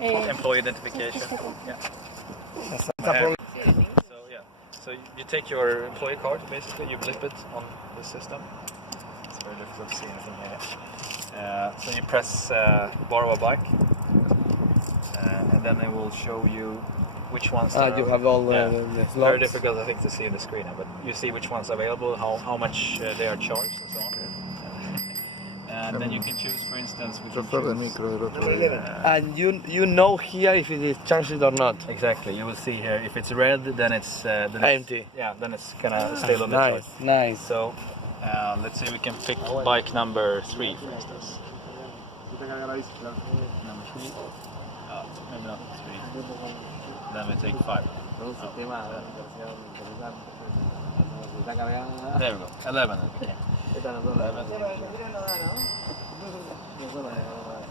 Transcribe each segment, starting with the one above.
employee identification. Yeah. So you take your employee card, basically, you blip it on the system. It's very difficult to see anything here. So you press borrow a bike, and then it will show you which ones are you have all the It's slots. very difficult, I think, to see in the screen, but you see which ones are available, how much they are charged, and so on. And then you can choose, for instance, we can choose, And you know here if it is charged or not. exactly. You will see here if it's red, then it's Empty. Yeah, then it's gonna stay on the Nice, nice. So let's say we can pick bike number 3, for instance. Number 3. Maybe not 3. Then we take 5. There we go. 11. Okay. 11.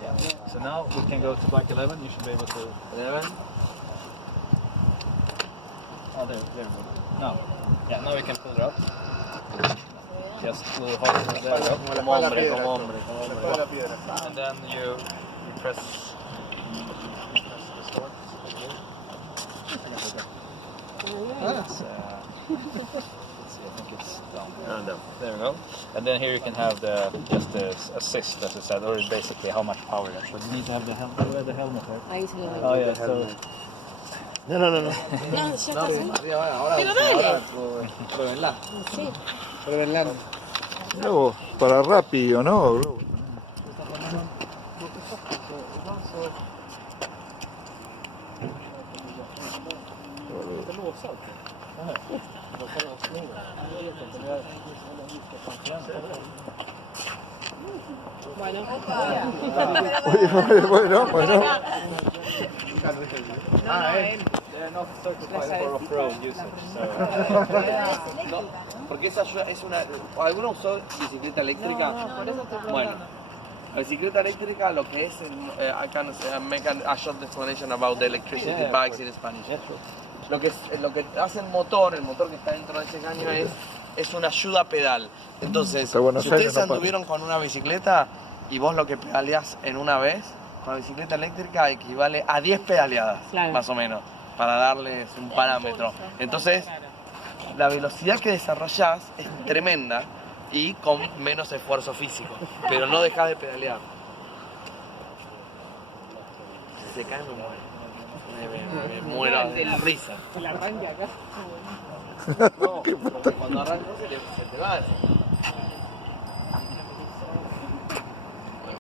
Yeah. So now we can go to bike 11. You should be able to. 11. Oh, there we go. Now, yeah, now we can pull it up. Just a little harder. There we go. And then you press the start. Let's see, I think it's down there. There we go. And then here you can have just the assist, as I said, or basically how much power it has. But you need to have the helmet. Where the helmet here? Ahí se lo doy. Oh yeah, so No. No, ya está. Pero dale. Sí. Luego, para rápido, ¿no? Bro? Bueno. Bueno. they're not certified for off-road usage. So. Porque esa es una... ¿Alguno usó bicicleta eléctrica? Bueno, la bicicleta eléctrica lo que es... I can make a short explanation about the electricity bikes in Spanish. Lo que hace el motor que está dentro de ese caño es una ayuda pedal. Entonces, si ustedes anduvieron con una bicicleta y vos lo que pedaleás en una vez, con la bicicleta eléctrica equivale a 10 pedaleadas, más o menos, para darles un parámetro. Entonces, la velocidad que desarrollás es tremenda y con menos esfuerzo físico, pero no dejás de pedalear. Si se cae me muero. Me muero de la risa. El arranque acá. No, porque cuando arrancas se te va.